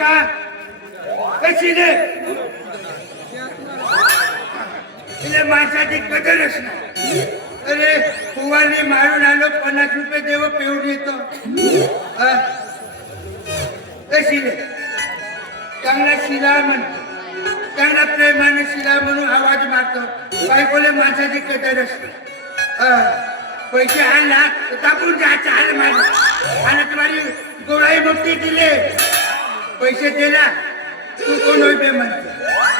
का कशी रे तिला माणसाची कदरच नाही. अरे फुवानी मारून आलो 50 रुपये देव पिऊन येतो. कशी रे चांगला शिला म्हणतो चांगला प्रेमाने शिला म्हणून आवाज मारतो. बायकोले माणसाची कदरच नाही. पैसे आणला कापून जायचं आलं माझं आणि तुम्हाला गोळाई मुक्ती दिले पैसे दिला तू कोण होते म्हणते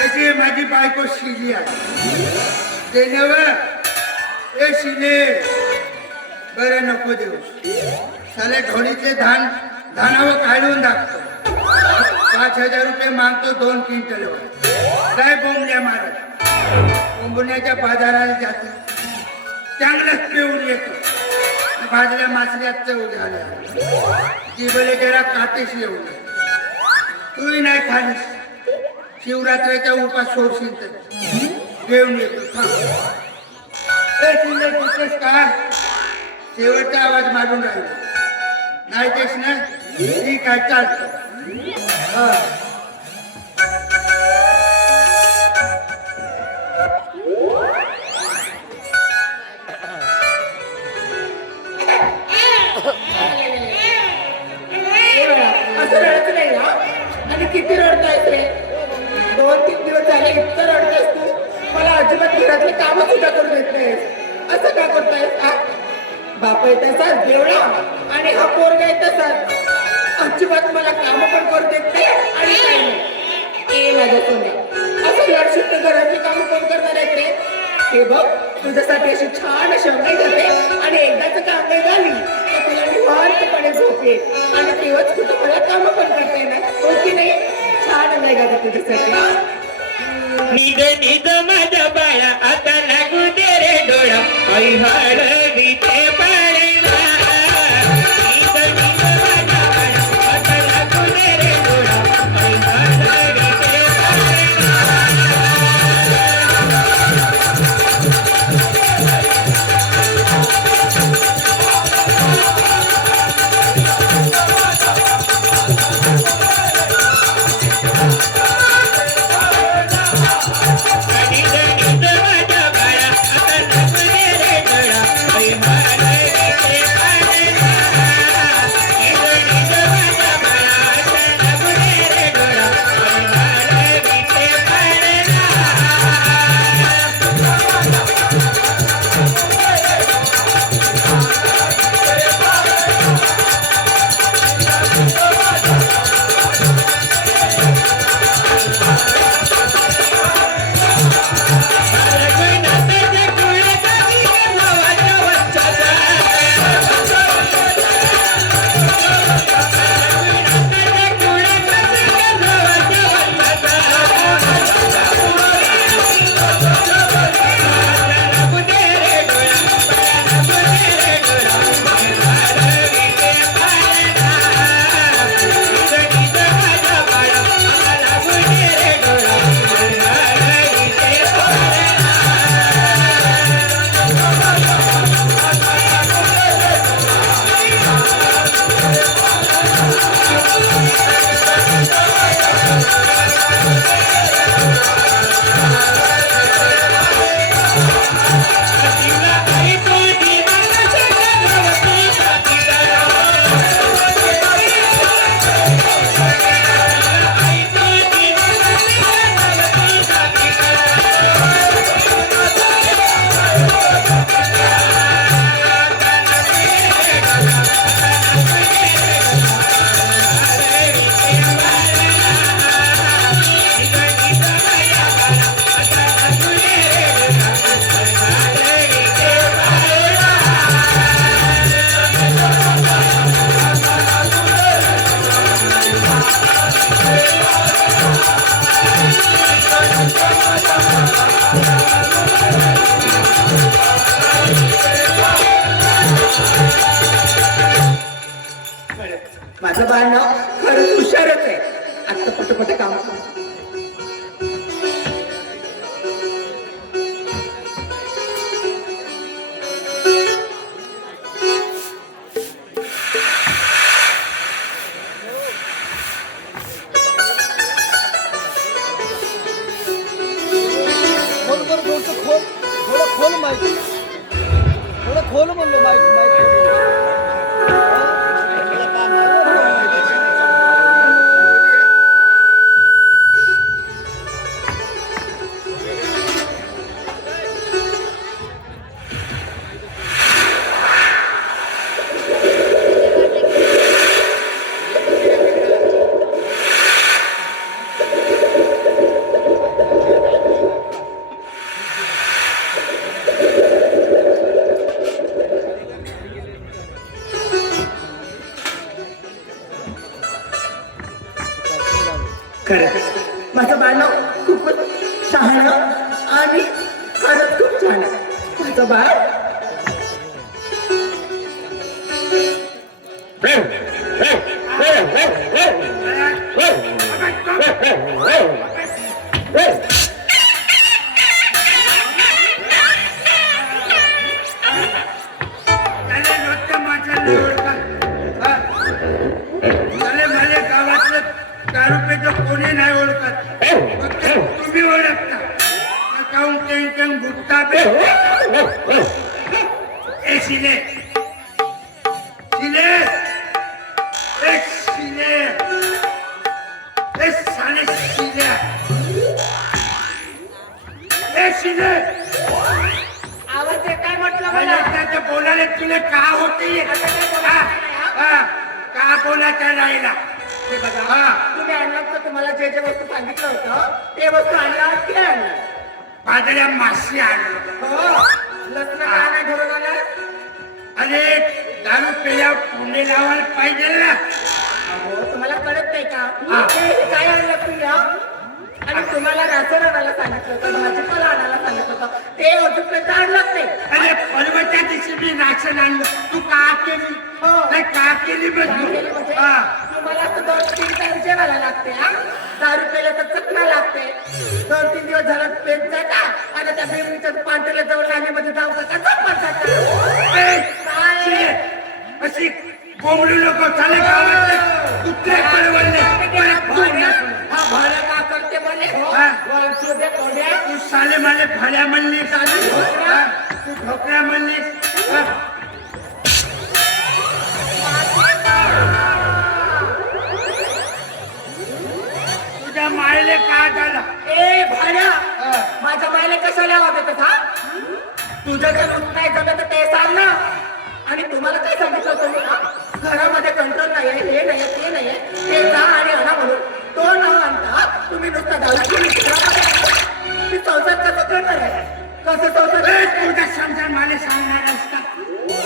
कशी माझी बायको शिली आहे नव ए शिले बरं नको देऊ साले ढोळीचे धानावर काढून टाकतो 5,000 रुपये मागतो 2 क्विंटल काय बोंबल्या मारत बोंबण्याच्या बाजाराला जातो चांगलाच पिऊन येतो भाजल्या मासल्यात चव झाल्या ती बोले जरा काटेशी येऊ तूही नाही खालीस शिवरात्रीचा उपास सोडशील तर घेऊन येतो का शेवटचा आवाज मारून राहिला नाही तेच ना ठीक आहे चालतो. किती रडतायस रे 2-3 दिवस झाले इतकं रडतायस तू मला अजिबात घरातले काम सुद्धा करून देत नाहीस असं का करतायस बाप आहे तसाच देवळा आणि हा पोरगा आहे तसाच अजिबात मला काम पण करू देत नाही आणि काही नाही. ए माझ्या सोन्या असं लडशिट्ट घरातली कामं कोण करणार आहेत रे. हे बघ तुझ्यासाठी अशी छान अशी अंगाई जाते आणि एकदाच काम नाही झाली तर तुला निवांतपणे झोप येईल आणि तेव्हाच कुठं मला काम पण करता येणार हो की नाही. छान अंगाई जाते तुझ्यासाठी. निद निद माझा बाळा आता लागू दे रे डोळा आई हळवी ते पाळेला निद निद माझा बाळा आता लागू दे रे डोळा आई हळवी ते पाळेला. माझं बाळ ना खरंच हुशारच आहे. आता पटपट काम खरंच माझं बाळ खूपच शहाणं आणि खरंच खूप छान आहे माझं बाळ. त्याने रोजच्या माणसाला ओळखत. हा. त्याने माझ्या गावातलं दारू पेचं कोणी नाही ओळखत. फक्त तुम्ही ओळखता. काऊन टेन्शन भुकता बे. ए शिले शिले ए शिले ए साले शिल्या ए शिले आवाज काय म्हटलं अरे मला? त्याच्या बोलायला तुला का होते का बोलायचं राहिला हे बघा, हा. तुम्ही आणलं तर तुम्हाला जे जे वस्तू सांगितलं होतं ते वस्तू आणल्या की नाही आणल्या? पादळ्या माशी आणलं. हो, लग्न का नाही घडून आलं? अरे दारू पेल्या पुणे लावायला पाहिजे ना. अहो, तुम्हाला कळत नाही का? हा. हे काय आणलं तुम्ही हा? आणि तुम्हाला राशन आणायला सांगितलं होतं, भाजीपाला आणायला सांगितलं होतं, ते अजूनपर्यंत आणलंच नाही. अरे परवाच्या दिवशी मी राशन आणलं. तू का केली? हो. नाही का केली काय केलं म्हणजे म्हणजे? हा. तुम्हाला तर 2-3 टाइम जेवायला लागते हा? दारू प्यायला तर चकना लागते. 2-3 दिवस झालं पेट जाता आणि त्या बेमणीच्या पांढऱ्या जवळ राणीमध्ये जाऊ का झोपत जाता. ए, काय? शिले, अशी कोंबडी लोक झाले गावातले कुत्रे पळवले. हा भाड्या का करते म्हणे? हा. वासू दे कोंड्या. तू साले माले भाड्या म्हणलीस. हा. तू ढोकळा म्हणलीस. हा. तुझ्या मायले का झाला? ए भाड्या, हा. माझ्या मायला कशाला आवाज येतात हा? तुझं जर उत्तर नाही जमलं तर ते सांग ना. आणि तुम्हाला काय सांगितलं होतं मी हा? घरामध्ये कंट्रोल नाहीये, हे नाहीये, ते नाहीये, ते जा आणि आणा म्हणून. तो न आणता तुम्ही नुसता दारू पिऊन घरामध्ये आणता. मी संसार कसं करणार आहे? कसं संसार ए, करणार? तुझा समजा मला सांगणार असता.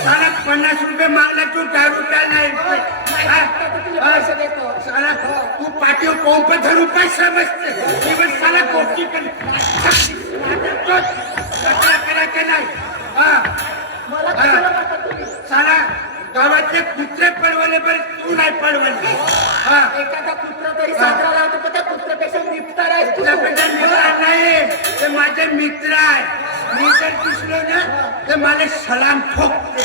साला 50 रुपये मागला तू 10 रुपया नाही. नाही, हा? आता तुला पैसे देतो. साला तू पाठीवर पंप धरून पैसा बसते. दिवस साला गोष्टी पण करायचं नाही. हा. मला कशाला म्हणतात तुम्ही? साला गावातले कुत्रे पळवले बरं तू नाही पळवले. हा. एखादा कुत्रा तरी साजरा लावतो पण त्या कुत्र्यापेक्षा निपटार आहेस तू. तुझ्यापेक्षा मित्र नाही. ते माझे मित्र आहे. मी जर दिसलो ना तर मला सलाम ठोकते.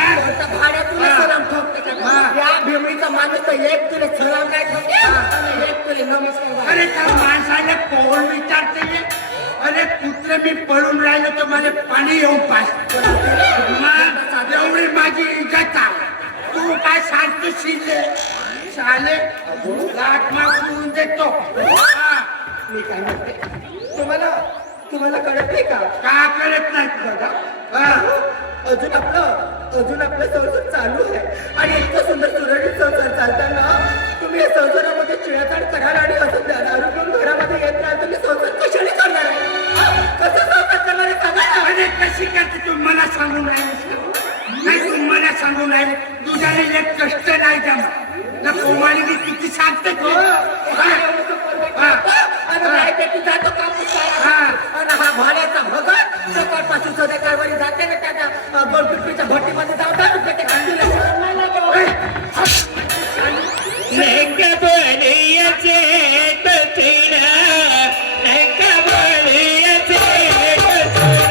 आता भाड्या तुला हा. सलाम ठोकते का? हा. या भिमणीचा माणूस तर एक तुला सलाम काय ठोकते आणि एक तुला नमस्कार घालते. अरे त्या माणसाला कोण विचारते? अरे कुत्रे मी पळून राहिलो तर मला पाणी येऊन पाहिजे. एवढी माझी इज्जत आहे. तू काय सांगतो शिले शाले लाट मारून देतो. हा. मी काय म्हणते तुम्हाला कळत नाही का? का करत नाही बघा. हा. अजून आपलं संसार चालू आहे आणि इतकं सुंदर सुरळीत संसार चालताना तुम्ही या संसारामध्ये चिळाचाड कराल आणि असं दारू पिऊन घरामध्ये येत राहाल. तुम्ही संसार कशाने करणार आहे? कसं संसार करणार आहे सांगा ना. अरे कशी करते तू मला सांगून राहिलीस? नाही तू मला सांगून राहिले तुझ्या एक कष्ट नाही जमा ना. कोमाली मी किती सांगते तू. आणि नाही ते तू जातो कापूस काढायला. आणि हा भाड्याचा भगत सकाळपासून संध्याकाळवरी जाते ना त्याच्या गोलपिपीच्या भट्टीमध्ये जाऊ रुपये खांदीला शरम नाही लागत. नका बोलियाचे तथिना, नका बोलियाचे तथिना.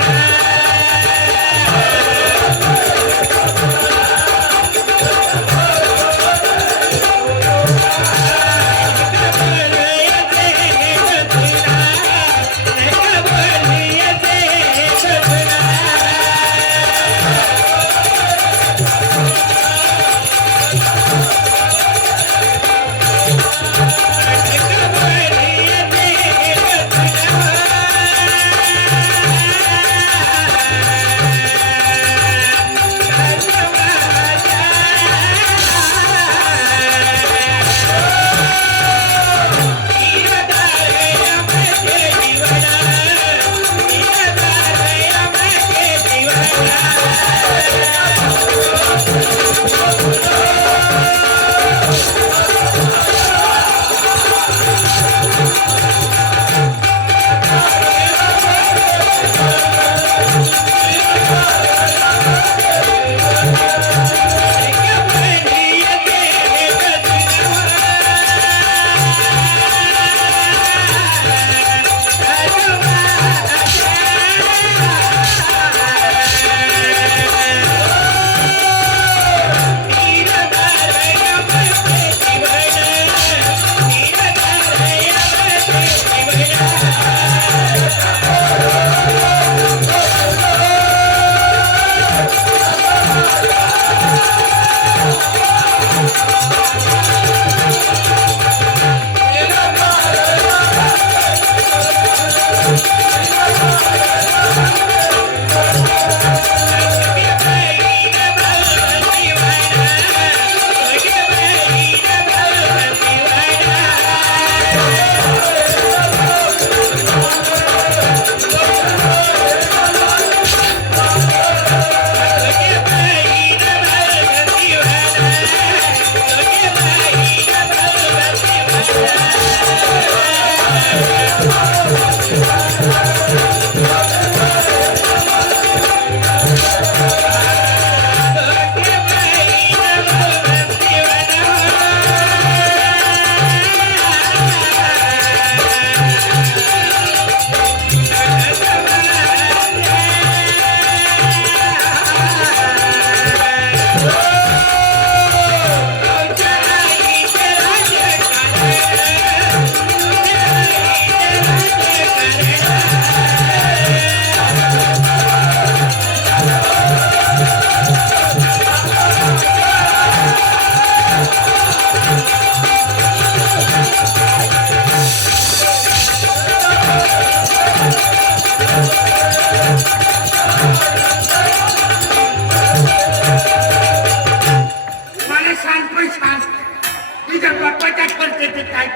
तुझ्या बापाच्या पडते काय?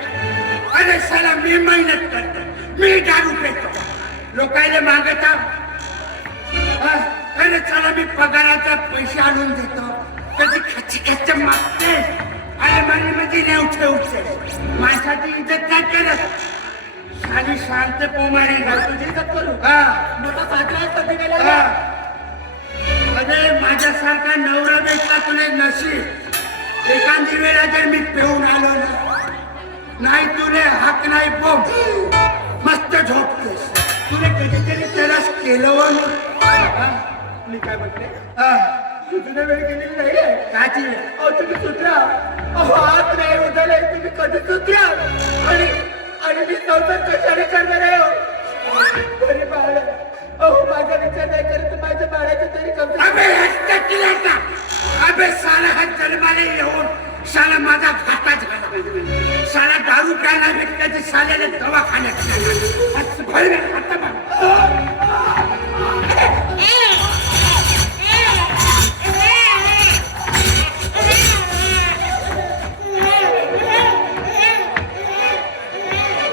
अरे साला मी मेहनत करतो, मी दारू पेतो, लोकायला मागत अरे चला मी पगाराचा पैसे आणून देतो, कधी खच्च मागते. अरे माझी म्हणजे नेऊ ठेवते, माणसाची इज्जत काय करत. साली शांत पोमारी तुझी इज्जत करू हा. मोठा साजरा आहे कधी गेला अरे माझ्यासारखा नवरा भेटला तुला नशीब. एखादी वेळा जर मी पेऊन आलो ना, नाही तुले हाक नाही बोम, मस्त झोपतेस. तुला कधीतरी तरच केलं मी काय म्हणते हा. तुझ्या वेळ गेलेली नाहीये काची अहो तुम्ही सुधरा. अहो आज नाही उद्या नाही तुम्ही कधी सुधरा. आणि आणि मी संसार कशाने करणार आहे तरी बाळ. अहो माझा विचार नाही करत तर माझ्या बाळाचं तरी कमी. अबे हट्ट केला का? अबे साला हा जन्माला येऊन साला माझा घाटा झाला. साला दारू प्यायला भेटला तर साल्याला दवाखान्यात नेला. आज भरल्या खाता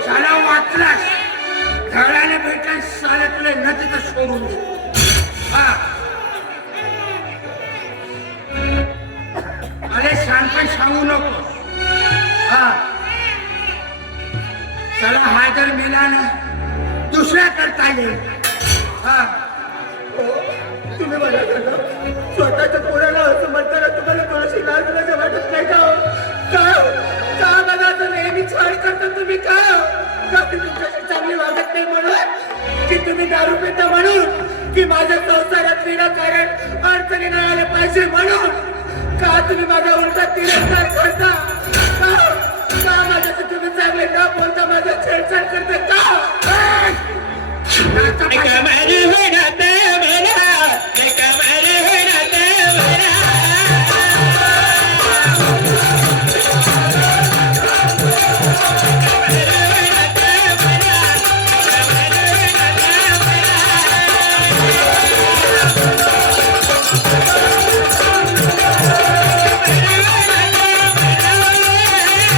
साला वाचलास, धडाने भेटला साला तुला नदीत सोडून दे. हा अरे शानपण सांगू नको. हा चला हा जर मेला ना दुसऱ्या करता येईल. हा तुम्ही मला सांगा स्वतःच्या पोराला असं म्हणताना तुम्हाला थोडीशी लाज लाज वाटत नाही का? का मला असं नेहमी छान करता तुम्ही का? का मी तुमच्याशी चांगली वागत नाही म्हणून, की तुम्ही दारू पिता म्हणून, की माझ्या संसारात विनाकारण अडचणी नाही आले पाहिजे म्हणून, का तुम्ही माझा उलटा तिरस्कार करता? का माझ्याशी तुम्ही चांगले न बोलता माझा छेडछाड करता का? कमाल होणार मला, कमाल होणार मला.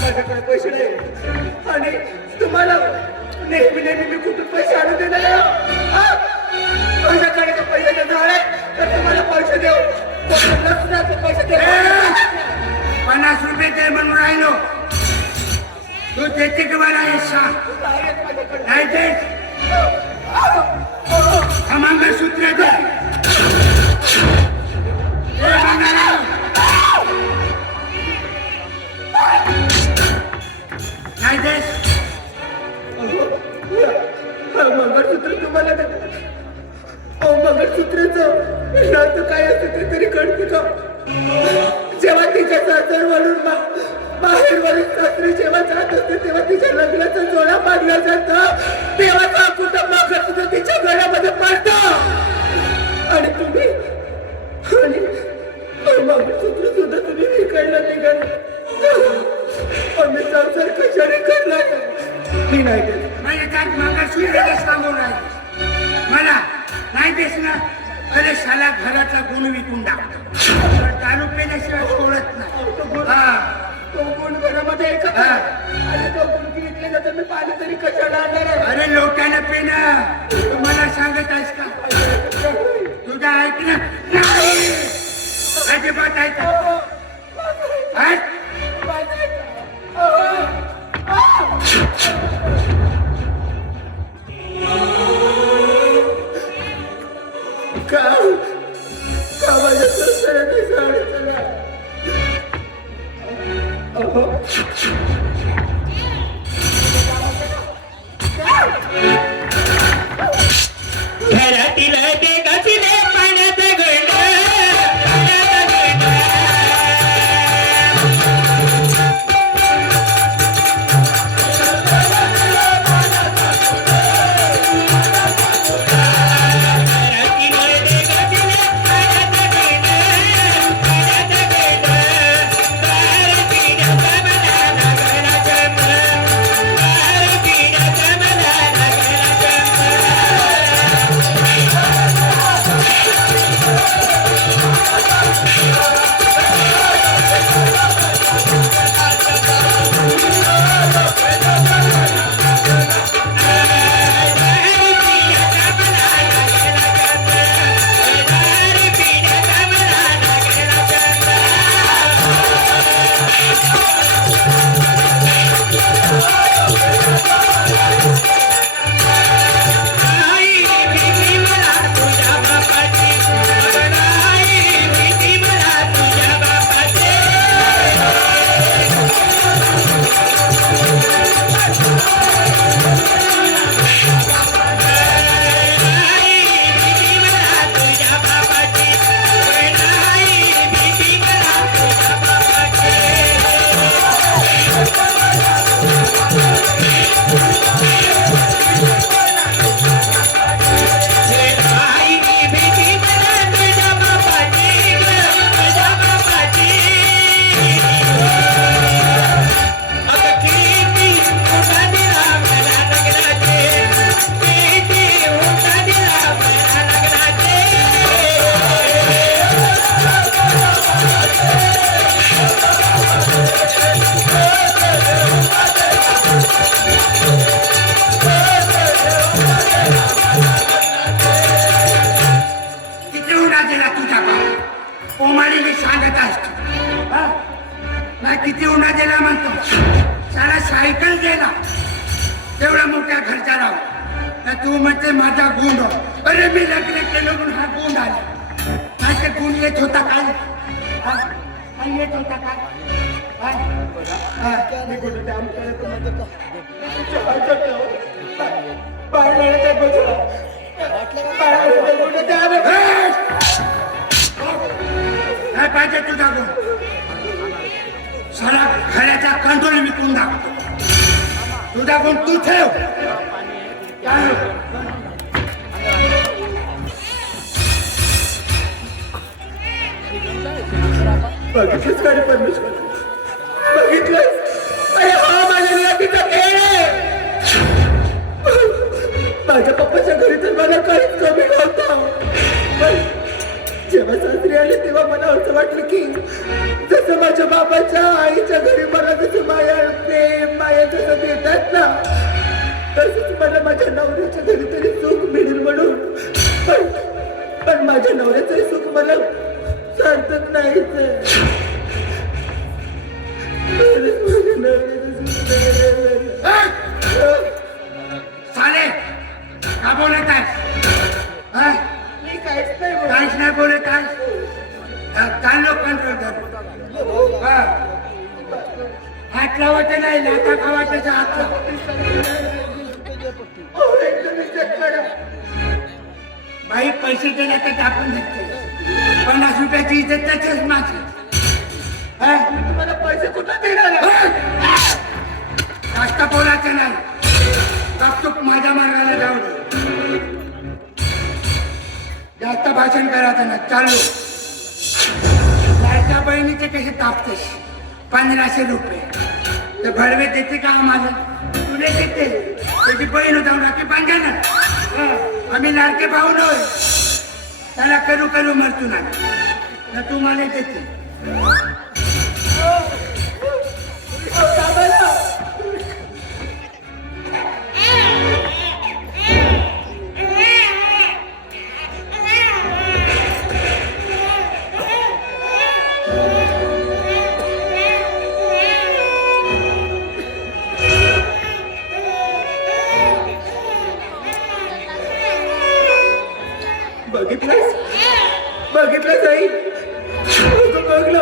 माझ्याकडे पैसे नाही आणि तुम्हाला नेहमी नेहमी मी कुठून पैसे आणून देणार माझ्याकडे जर पैसे देणार तर तुम्हाला पैसे देऊ पैसे देऊ 50 रुपये दे म्हणून राहिलो तू देते की मला हे सांग नाही दे मंगळसूत्र दे नाही देश मंगळसूत्र मंगळसूत्र तुम्हाला देते. अहो मंगळसूत्राचं नातं काय असतं ते तरी कळते का? जेव्हा तिच्या सासर वरून बाहेर वरून सासरी जेव्हा जात असते तेव्हा तिच्या लग्नाचा जोडा बांधला जातो, तेव्हा हा कुटुंब मंगळसूत्र तिच्या गळ्यामध्ये पडतं. आणि तुम्ही मंगळसूत्र सुद्धा तुम्ही विकायला निघाले. आम्ही संसार कशाने करला? मी नाही देत. म्हणजे त्यात मंगळसूत्र सांगून राहिले मला नाही देस ना. अरे शाला घराचा गुण विकून टाक. दारू पिण्याशिवाय सोडत नाही. हा तो गुण घरामध्ये आहे का? आणि तो गुण विकले तर मी पाणी तरी कशाला आणणार आहे? अरे लोकांना पिणं तू मला सांगत आहेस का? तुझ्या ऐकणं नाही अजिबात ऐकत. का माझ्या संसाराने साडे चला. घरातील ते गचिले पाण्याचं गंड, किती उन्हा दिला म्हणतो. साला सायकल दिला तेवढा मोठ्या घरचा राहू. तर तू म्हणते माझा गुण. अरे मी लग्न केलं म्हणून हा गुण आला. नाही तर गुण येत होता काय? येत होता काय? काय पाहिजे तुझा गुण? साला घराचा कंट्रोल विकून दाखवतो. तुझा गुण तू ठेव. बघितलंच गाडी परमेश्वर, बघितलंच. अरे हा माझ्या निरातीचा खेळ आहे. माझ्या पप्पाच्या घरी तर मला काहीच कमी नव्हतं. पण जेव्हा सासरी आले तेव्हा मला असं वाटलं की जसं माझ्या बाबाच्या आईच्या घरी मला जसं माया जसं देतात ना, तसंच मला माझ्या नवऱ्याच्या घरी तरी सुख मिळेल म्हणून. पण माझ्या नवऱ्याचं सुख मला सार्थक नाहीच. साले का बोलत आहेस? मी काहीच नाही बोलत. काहीच नाही बोलत आहेस. कान लोक कंट्रोल कर. हात लावायचं नाही, लाथा खावायचं हात लाव. एकदम विचार करा. काही पैसे दिले तर टाकून देते 50 रुपयाची इज्जत त्याच्याच माझी हा? तुम्हाला पैसे कुठं देणार आहे? जास्त बोलायचं नाही वागतूक माझ्या मार्गाला जाऊ दे जास्त भाषण करायचं ना चालू लाडक्या बहिणीचे कसे तापतेस 1500 रुपये तर भडवे देते का आम्हाला तुले देते त्याची बहीण होता बाकी पांजा ना आम्ही लाडके भाऊ नव्हे त्याला करू करू मरतू ना तुम्हाला देते बघितलं जाई बघलं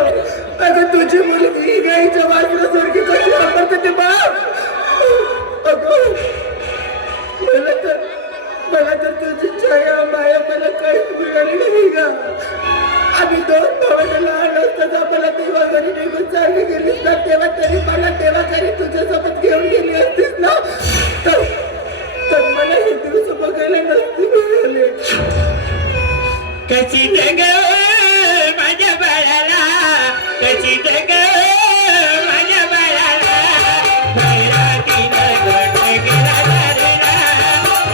अगं तुझी मुलगी गाईच्या वाजण्यासारखी कशी वापरते ते बाप मला तर तुझी छाया माया मला काहीच मिळाली नाही का आम्ही 2 भावांना लहान असताना मला तेव्हा घरी निघून चालली गेलीस ना तेव्हा तरी मला तेव्हा घरी तुझ्यासोबत घेऊन गेली असतीस ना तर मला हे दिवस बघायला नसते मिळाले कशी जग माझ्या बाळाला कशी जग माझ्या बाळाला भैरातीनं गोठ गेला दारेला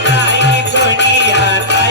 काही कोणी आता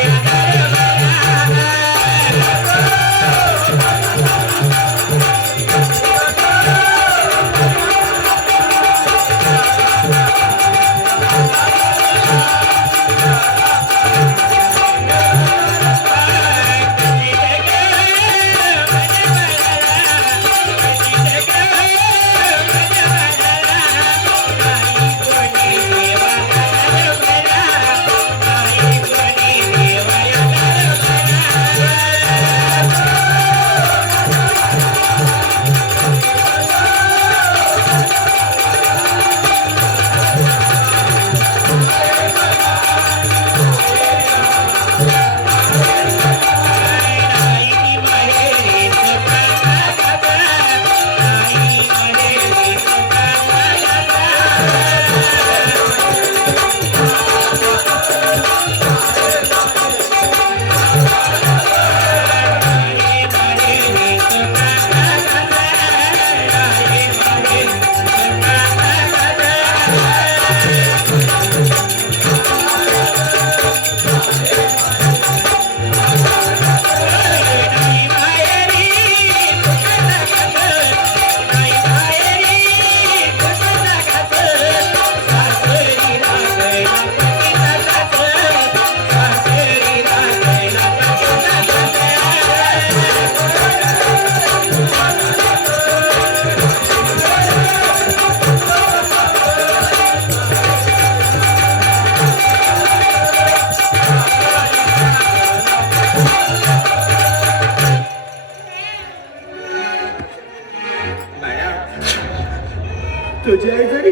तुझी आई जरी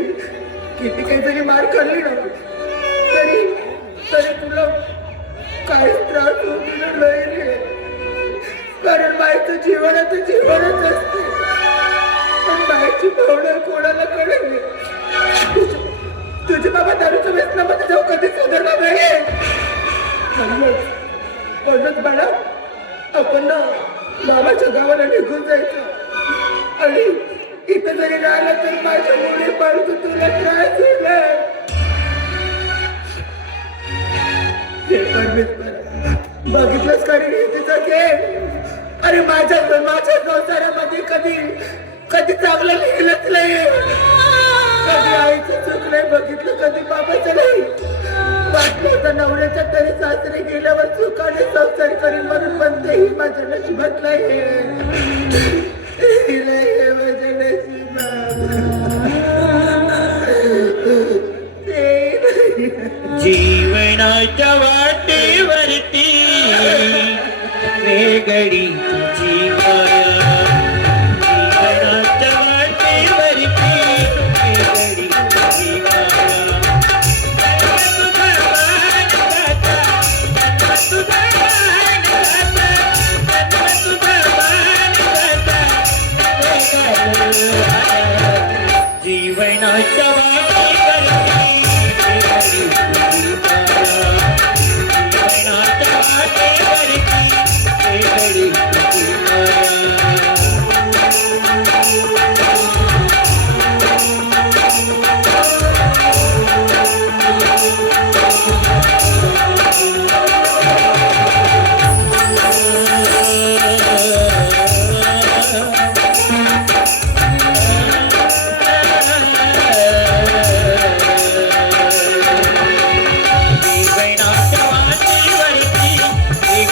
किती काही जरी मार खाल्ली ना तरी तरी तुला काहीच त्रास होत नाही रे कारण बाईचं जीवनाचं जीवनच असते पण बाईची भावना कोणाला कळेल तुझे बाबा दारूच्या व्यसनामध्ये जाऊ कधीच सुधारला नाही म्हणूनच बाळा आपण ना मामाच्या गावाला निघून जायचं आणि इथं जरी राहिलं तर माझ्या मुली पाळतो तुला त्रास होईल हे परमेश्वर बघितलंच कारण तिचा खेळ अरे माझ्या संसारामध्ये कधी चांगलं लिहिलंच नाही कधी आईचं चुकलंय बघितलं कधी बाबाचं नाही वाटलं होतं नवऱ्याच्या तरी सासरे गेल्यावर चुकाने संसार करीन म्हणून पण तेही माझ्या नशिबात नाही माझ्या नशिबात जीवनाच्या वाटेवरती वेगळी तुझी माया जीवनाच्या वाटेवरती वेगळी तुझी माया तुझा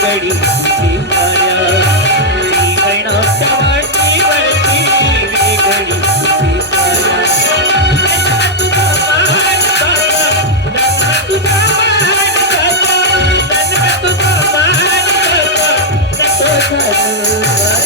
घडी शेजाऱ्या